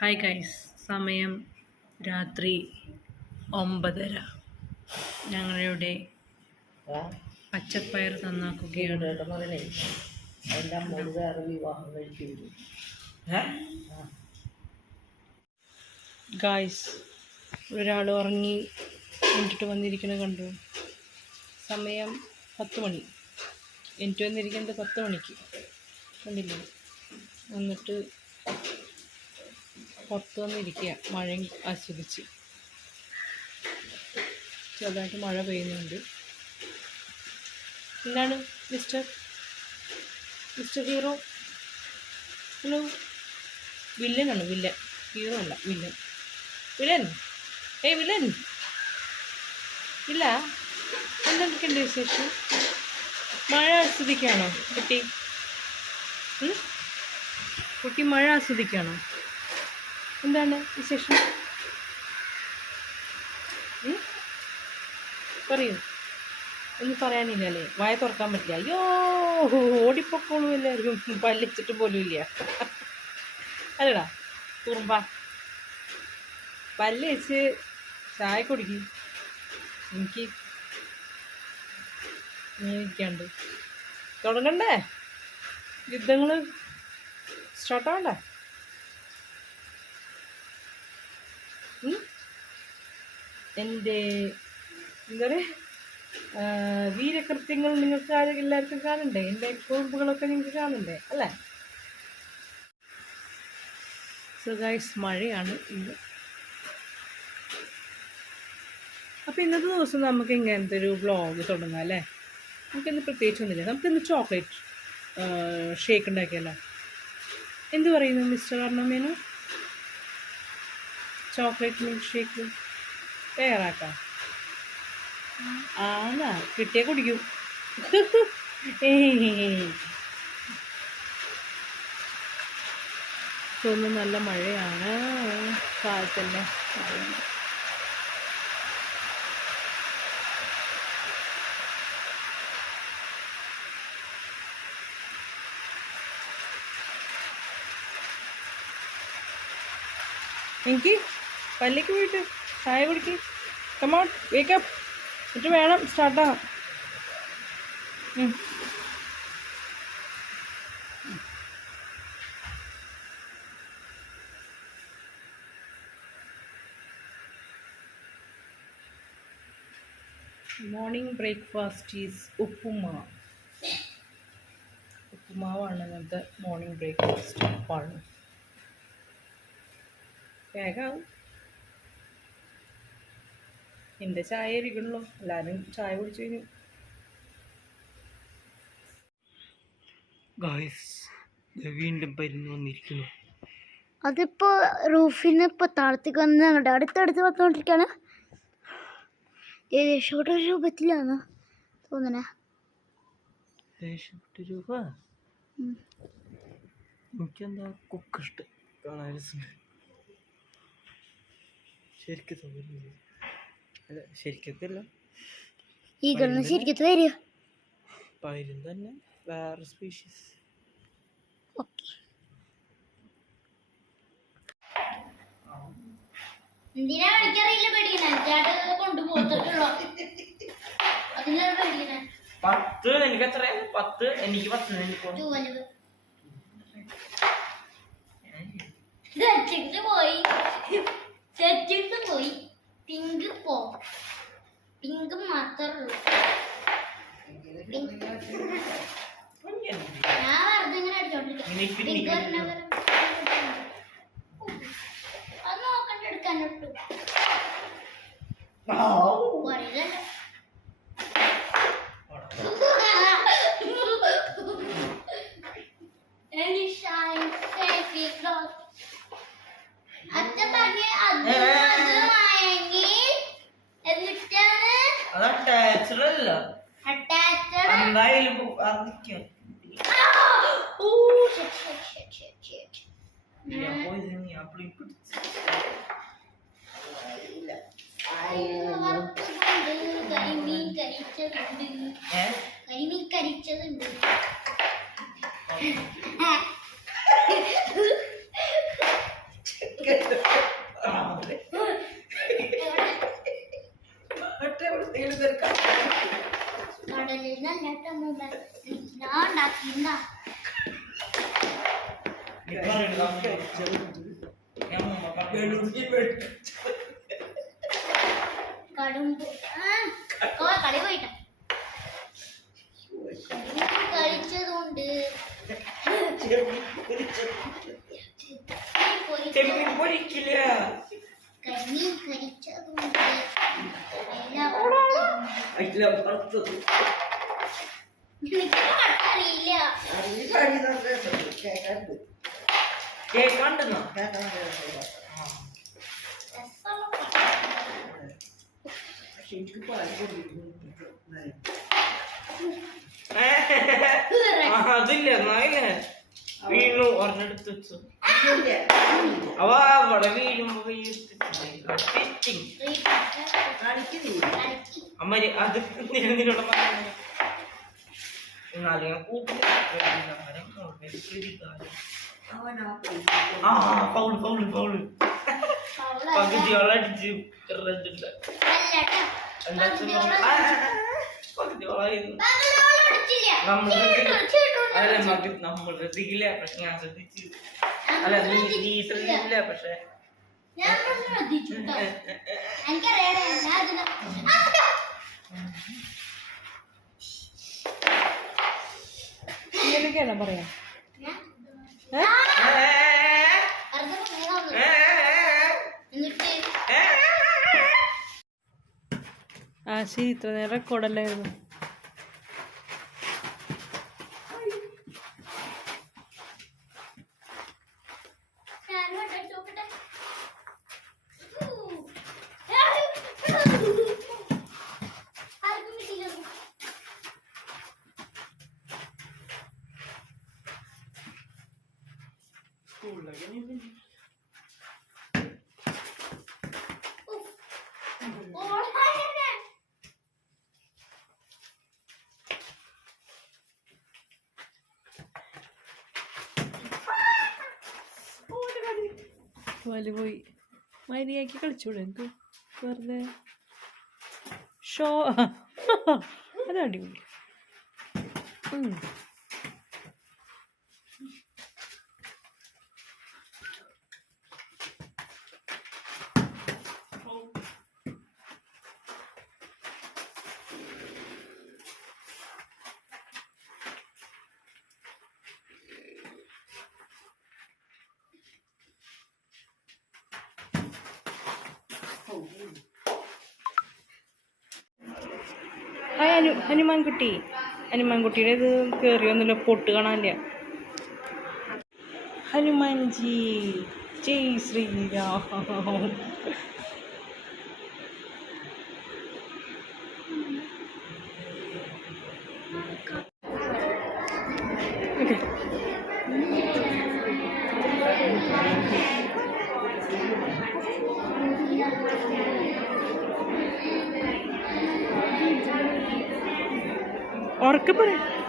Hi guys, സമയം രാത്രി 9:30. ഞങ്ങളിവിടെ പച്ചപ്പയർ നന്നാക്കുകയാണ്. ഗൈസ്, ഒരാൾ ഉറങ്ങി എന്നിട്ട് വന്നിരിക്കുന്നത് കണ്ടു. സമയം 10 മണി. എനിക്ക് വന്നിരിക്കുന്നത് 10 മണിക്ക് കണ്ടില്ലേ. എന്നിട്ട് പുറത്ത് വന്നിരിക്കുക, മഴയും ആസ്വദിച്ച്. ചെറുതായിട്ട് മഴ പെയ്യുന്നുണ്ട്. എന്താണ് മിസ്റ്റർ ഹീറോ? ഹലോ, വില്ലനാണ്. വില്ലൻ, ഹീറോ അല്ല, വില്ലൻ. വില്ലൻ ഇല്ല. എന്തൊക്കെയുണ്ട് വിശേഷം? മഴ ആസ്വദിക്കുകയാണോ കുട്ടി മഴ ആസ്വദിക്കുകയാണോ? എന്താണ് വിശേഷം? പറയൂ. ഒന്നും പറയാനില്ലല്ലേ? വായ തുറക്കാൻ പറ്റില്ല. അയ്യോ, ഓടിപ്പൊക്കോളും എല്ലാവരും. പല്ലിച്ചിട്ട് പോലും ഇല്ല. അല്ലടാ തുറുമ്പ, പല്ല് വെച്ച് ചായ കുടിക്കും. എനിക്ക് ഇരിക്കാണ്ട് തുടങ്ങണ്ടേ? യുദ്ധങ്ങൾ സ്റ്റാർട്ടാവണ്ടേ? എൻ്റെ എന്താ പറയുക, വീരകൃത്യങ്ങൾ നിങ്ങൾക്ക് എല്ലാവർക്കും കാണണ്ടേ? എൻ്റെ കുറുമ്പുകളൊക്കെ നിങ്ങൾക്ക് കാണണ്ടേ അല്ലേ? സോ ഗൈസ്, മഴയാണ് ഇന്ന്. അപ്പോൾ ഇന്നത്തെ ദിവസം നമുക്ക് ഇങ്ങനത്തെ ഒരു വ്ളോഗ് തുടങ്ങാം അല്ലേ? നമുക്കിന്ന് പ്രത്യേകിച്ചൊന്നുമില്ല. നമുക്കിന്ന് ചോക്ലേറ്റ് ഷേക്ക് ഉണ്ടാക്കിയല്ലോ. എന്ത് പറയുന്നു മിസ്റ്റർ അർണമേനു? ചോക്ലേറ്റ് മിൽക്ക് ഷേക്ക് തയ്യാറാക്കാം. ആന്നാ, കിട്ടിയാൽ കുടിക്കൂ. തോന്നുന്നു നല്ല മഴയാണ് കാലത്തന്നെ. എനിക്ക് പല്ലിക്ക് പോയിട്ട് ചായ കുടിക്ക്. Come out, wake up. എന്നിട്ട് വേണം സ്റ്റാർട്ടാകാം. മോർണിംഗ് ബ്രേക്ക്ഫാസ്റ്റ് ഈസ് ഉപ്പുമാവാണ് ഇന്നത്തെ മോർണിംഗ് ബ്രേക്ക്ഫാസ്റ്റ്. ഉപ്പാണ്. വേഗാവും. എൻ്റെ ചായ ഇരിക്കണല്ലോ, എല്ലാവരും ചായ കുടിച്ചു കഴിഞ്ഞു. വീണ്ടും പരുന്ന് വന്നിരിക്കുന്നു. അതിപ്പോ റൂഫിന്ന് ഇപ്പൊ താഴത്തേക്ക് വന്ന് ഞങ്ങളുടെ അടുത്തടുത്ത് വന്നുകൊണ്ടിരിക്കുകയാണ്. ഏകദേശം ഒരു രൂപത്തിലാണ് തോന്നണേ. എനിക്കെന്താ കൊക്ക് ഇഷ്ടം കാണാൻ. ശരിക്കല്ല, ഈഗളിന് ശരിക്കത്ത് വരിക. പൈരും തന്നെ വേറെ സ്പീഷീസ്. എന്തിനാ എനിക്കറിയില്ല, പേടിക്കണേ. ചേട്ടൻ കൊണ്ടുപോകത്തുള്ളൂ. അതിനാണ് പേടിക്കണേ. 10 എനിക്ക് എത്ര? 10 എനിക്ക് 10 പോയി. പിങ്ക് മാത്രമേ ഉള്ളൂ. ഞാൻ വെറുതെ ഇങ്ങനെ അടിച്ചോണ്ടിരിക്കാം. അത് നോക്കണ്ട, എടുക്കാനിട്ടു. അച്ഛൻ പറഞ്ഞ കരിമീൻ കരിച്ചതുണ്ട്. കടലിൽ നല്ലട്ട ഞാൻ ഉണ്ടാക്കിണ്ടാ കടുമ്പ് കളി പോയിട്ട കഴിച്ചതുകൊണ്ട് കരിമീൻ കരിച്ചതുകൊണ്ട് അറിയില്ല അതില്ല നായില്ലേ വീണു ഒരെണ്ണെടുത്ത് വെച്ചു അവ അവിടെ വീഴുമ്പോ അമ്മ അത് നിന്നോട് എന്നാലും ഞാൻ കൂട്ടില്ല ഫൗള് ഫൗള് ഫൗള് പകുതിയോളം അടിച്ച് പകുതിയോളായിരുന്നു നമ്മൾ ശ്രദ്ധിക്കില്ല പക്ഷെ ഞാൻ ശ്രദ്ധിച്ചു അല്ല നീ ശ്രദ്ധിക്കില്ല പക്ഷെ ഇങ്ങനെയൊക്കെയാണോ പറയാ ആ ശരി ഇത്ര നേരം റെക്കോർഡല്ലായിരുന്നു വലി പോയി മര്യാദയ്ക്ക് കളിച്ചൂടെ എനിക്ക് വെറുതെ ഷോ അത് അടിപൊളി ഹനുമാൻകുട്ടി ഹനുമാൻകുട്ടിയുടെ ഇത് കയറിയൊന്നുമില്ല പൊട്ട് കാണാനില്ല ഹനുമാൻജി ജയ് ശ്രീരാം ഓക്കെ ഉറക്കെ പറ